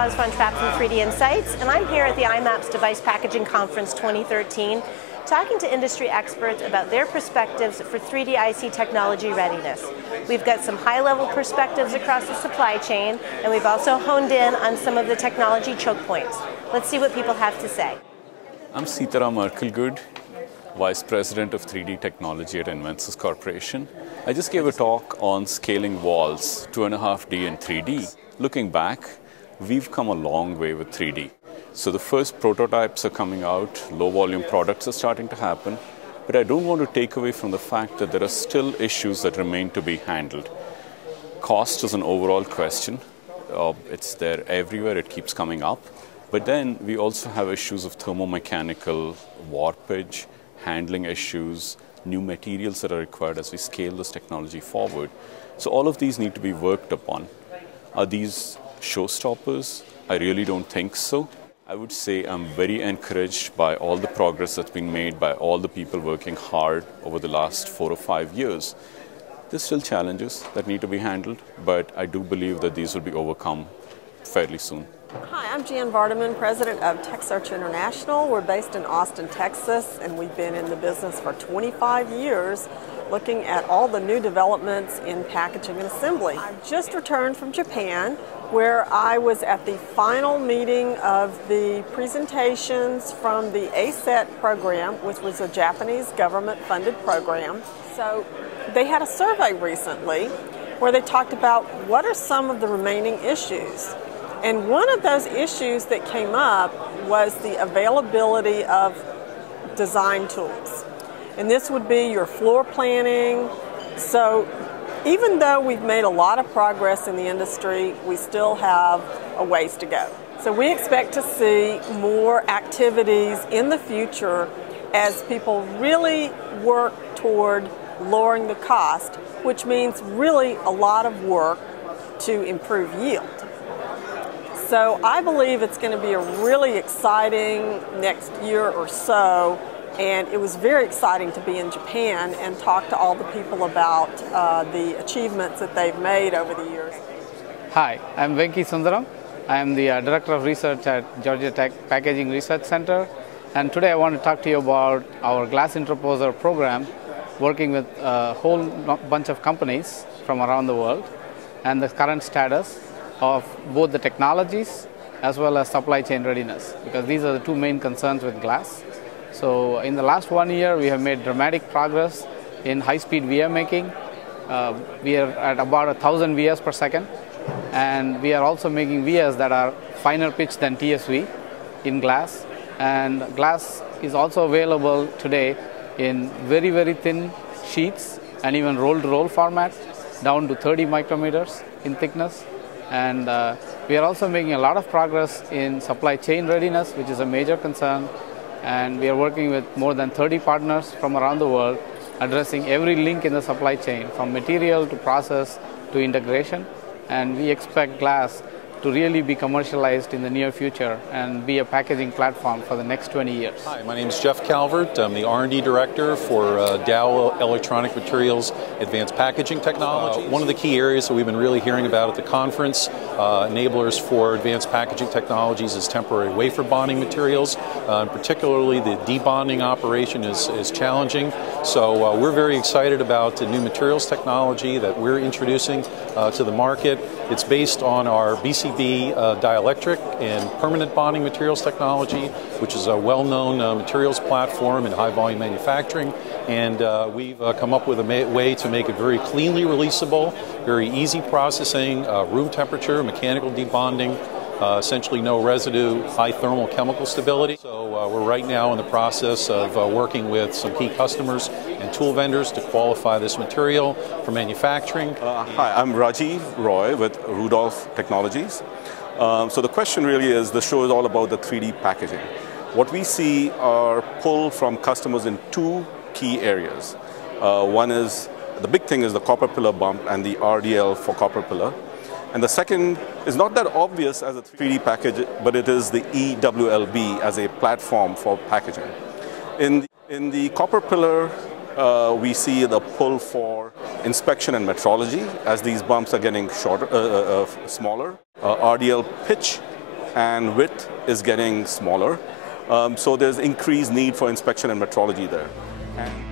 Françoise von Trapp from 3D InCites, and I'm here at the IMAPS Device Packaging Conference 2013 talking to industry experts about their perspectives for 3D IC technology readiness. We've got some high-level perspectives across the supply chain, and we've also honed in on some of the technology choke points. Let's see what people have to say. I'm Sitaram Arkalgud, Vice President of 3D Technology at Invensas Corporation. I just gave a talk on scaling walls, 2.5D and 3D. Looking back, we've come a long way with 3D. So the first prototypes are coming out, low volume products are starting to happen, but I don't want to take away from the fact that there are still issues that remain to be handled. Cost is an overall question. It's there everywhere, it keeps coming up. But then we also have issues of thermomechanical warpage, handling issues, new materials that are required as we scale this technology forward. So all of these need to be worked upon. Are these showstoppers? I really don't think so. I would say I'm very encouraged by all the progress that's been made by all the people working hard over the last 4 or 5 years. There's still challenges that need to be handled, but I do believe that these will be overcome fairly soon. Hi, I'm Vardaman, President of TechSearch International. We're based in Austin, Texas, and we've been in the business for 25 years looking at all the new developments in packaging and assembly. I've just returned from Japan, where I was at the final meeting of the presentations from the ASET program, which was a Japanese government-funded program. So they had a survey recently where they talked about what are some of the remaining issues. And one of those issues that came up was the availability of design tools. And this would be your floor planning. So even though we've made a lot of progress in the industry, we still have a ways to go. So we expect to see more activities in the future as people really work toward lowering the cost, which means really a lot of work to improve yield. So I believe it's going to be a really exciting next year or so, and it was very exciting to be in Japan and talk to all the people about the achievements that they've made over the years. Hi, I'm Venky Sundaram. I am the Director of Research at Georgia Tech Packaging Research Center, and today I want to talk to you about our glass interposer program, working with a whole bunch of companies from around the world, and the current status of both the technologies as well as supply chain readiness, because these are the two main concerns with glass. So in the last 1 year, we have made dramatic progress in high-speed via making. We are at about 1,000 vias per second, and we are also making vias that are finer pitch than TSV in glass. And glass is also available today in very, very thin sheets and even roll-to-roll format, down to 30 micrometers in thickness. And we are also making a lot of progress in supply chain readiness, which is a major concern. And we are working with more than 30 partners from around the world, addressing every link in the supply chain, from material to process to integration. And we expect glass to really be commercialized in the near future and be a packaging platform for the next 20 years. Hi, my name is Jeff Calvert. I'm the R&D Director for Dow Electronic Materials Advanced Packaging Technology. One of the key areas that we've been really hearing about at the conference, enablers for advanced packaging technologies, is temporary wafer bonding materials. Particularly the debonding operation is challenging. So we're very excited about the new materials technology that we're introducing to the market. It's based on our BCD dielectric and permanent bonding materials technology, which is a well-known materials platform in high-volume manufacturing. And we've come up with a way to make it very cleanly releasable, very easy processing, room temperature, mechanical debonding, essentially no residue, high thermal chemical stability. So we're right now in the process of working with some key customers and tool vendors to qualify this material for manufacturing. Hi, I'm Rajiv Roy with Rudolph Technologies. So the question really is, the show is all about the 3D packaging. What we see are pull from customers in two key areas. One is, the big thing is the copper pillar bump and the RDL for copper pillar. And the second is not that obvious as a 3D package, but it is the EWLB as a platform for packaging. In the copper pillar, we see the pull for inspection and metrology as these bumps are getting shorter, smaller. RDL pitch and width is getting smaller. So there's increased need for inspection and metrology there. And